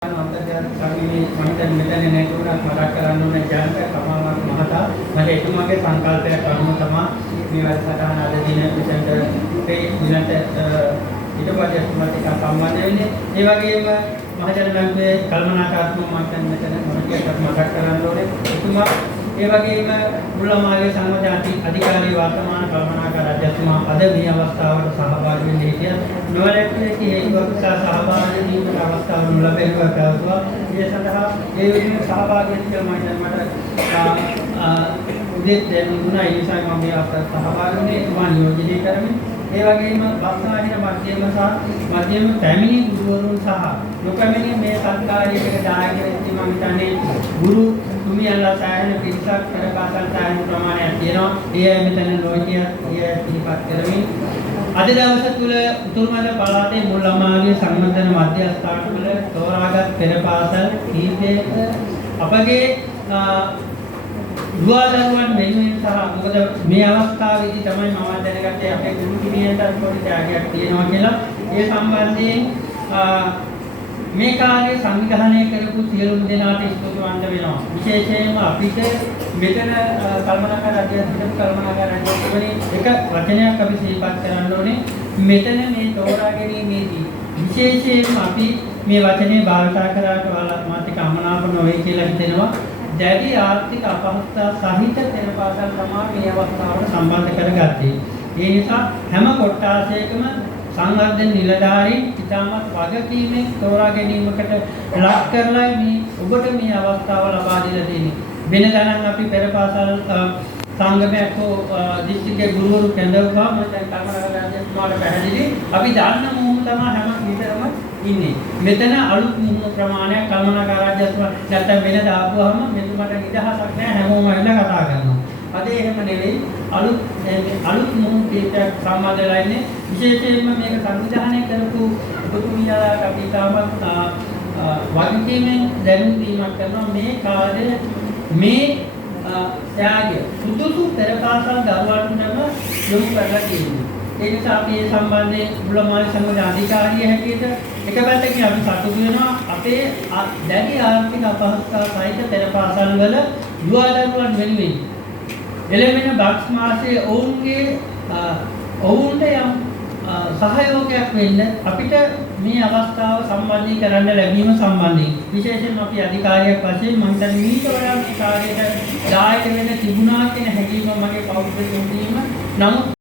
කවි මම මෙතන නේතුණක් මතක් කරන්න ඕනේ කියන්නේ කමාවක් මහතා මට එතුමාගේ සංකල්පයක් අනුව තමයි මේ වැඩසටහන අද දින මෙතනට අපේ දිනට ඊට පස්සේ එතුමාට එක සම්බන්ධ වෙන්නේ ඒ වගේම මහජන බැංකුවේ කල්පනාකාරතුමා මම මෙතන මොකක්ද මතක් කරන්න ඕනේ එතුමා ඒ වගේම මුල්ලමාගේ සංවිධානයේ අධිකාරී වර්තමාන කල්පනාකාර අධ්‍යක්ෂතුමා අද මේ අවස්ථාවට සහභාගී වෙන්න හිටියා. නොවැළැක්විය හේතුවක් නිසා සහභාගී වීමට අවස්ථාව නොලැබෙනවා කියලා. ඒ සඳහා ඒ විදිහට සහභාගී වෙන්න මම උදේට දුන්නා ඒ නිසා මම මේ අවස්ථාවට සහභාගී වුණේ එතුමා නියෝජනය කරමින්. ඒ වගේම බස්නාහිර මධ්‍යම පැමිණි ගුරුවරුන් සහ නොපැමිණි මේ සත්කාරයකට දායක වෙච්ච මම හිතන්නේ ගුරු තුමියන්ලා සායන පිටසක් කරපාසල් සායන ප්‍රමාණයක් තියෙනවා. ඒ මෙතන ලෝකිය ඉහිපත් කරමින් අද දවස තුල උතුරුමැද පළාතේ මුල් ළමාගේ සංවර්ධන මධ්‍යස්ථාන වල තෝරාගත් පෙරපාසල් කීපයක අපගේ දුවදරුවන් වෙනුවෙන් සහ මොකද මේ අවස්ථාවේදී තමයි මම දැනගත්තේ අපේ ගුරු හිමියන්ට පොඩි ත්‍යාගයක් තියෙනවා කියලා. ඒ සම්බන්ධයෙන් මේ කාර්යය සංවිධානය කරපු සියලුම දෙනාට ස්තුතිවන්ත වෙනවා. විශේෂයෙන්ම අපිට මෙතන කල්පනාකාර අධ්‍යක්ෂක කල්පනාකාර අධ්‍යක්ෂකවරේ එක වචනයක් අපි සිහිපත් කරන්න ඕනේ. මෙතන මේ තෝරා ගැනීමේදී විශේෂයෙන්ම අපි මේ වචනේ භාවිත කරාට මාත්‍රික අමනාප නොවේ කියලා හිතෙනවා. දැඩි ආර්ථික අපහසුතා සහිත පෙරපාසල් තමයි මේ අවස්ථාවට සම්බන්ධ කරගත්තේ. ඒ නිසා හැම කොට්ටාසයකම සංවර්ධන නිලධාරීන් ඉතාමත් වගකීමෙන් තෝරා ගැනීමකට ලක් කරලා මේ ඔබට මේ අවස්ථාව ලබා දීලා තියෙන්නේ. වෙනදානම් අපි පෙරපාසල් සංගමයක් හෝ දිස්ත්‍රික්කයේ ගුරුවරු කැඳවුවා මම දැන් කර්මරාජ්‍යතුමාට පැහැදිලි. අපි දන්න මොහොම තමයි හැම විතරම ඉන්නේ. මෙතන අලුත් මුහුණ ප්‍රමාණයක් කල්පනාකාර අධ්‍යක්ෂතුමා නැත්තම් වෙනද ආපුවාම මෙතුමාට නිදහසක් නැහැ හැමෝම ඇවිල්ලා කතා කරනවා. අද එහෙම නෙවෙයි අලුත් මුහුණ කීපයක් සම්බන්ධ වෙලා ඉන්නේ. විශේෂයෙන්ම මේක සංවිධානය කරපු ඔබතුමියලාට අපි තාමත් වගකීමෙන් දැනුම් දීමක් කරනවා මේ කාර්ය මේ ත්‍යාගය සුදුසු පෙරපාසල් දරුවන්ටම යොමු කරලා තියෙනවා. ඒ නිසා අපි මේ සම්බන්ධයෙන් මුල්ලමාලි සංගමයේ අධිකාරිය හැටියට එක පැත්තකින් අපි සතුටු වෙනවා අපේ දැඩි ආර්ථික අපහසුතා සහිත පෙරපාසල් වල දුවදරුවන් වෙනුවෙන් එළවෙන බක්ස් මාසයේ ඔවුන්ට යම් සහයෝගයක් වෙන්න අපිට මේ අවස්ථාව සම්බන්ධී කරන්න ලැබීම සම්බන්ධයෙන් විශේෂයෙන්ම අපි අධිකාරියක් වශයෙන් මම දැන් මීට වඩා මේ කාර්යයට දායක වෙන්න තිබුණා කියන හැඟීම මගේ පෞද්ගලික වීම නමුත්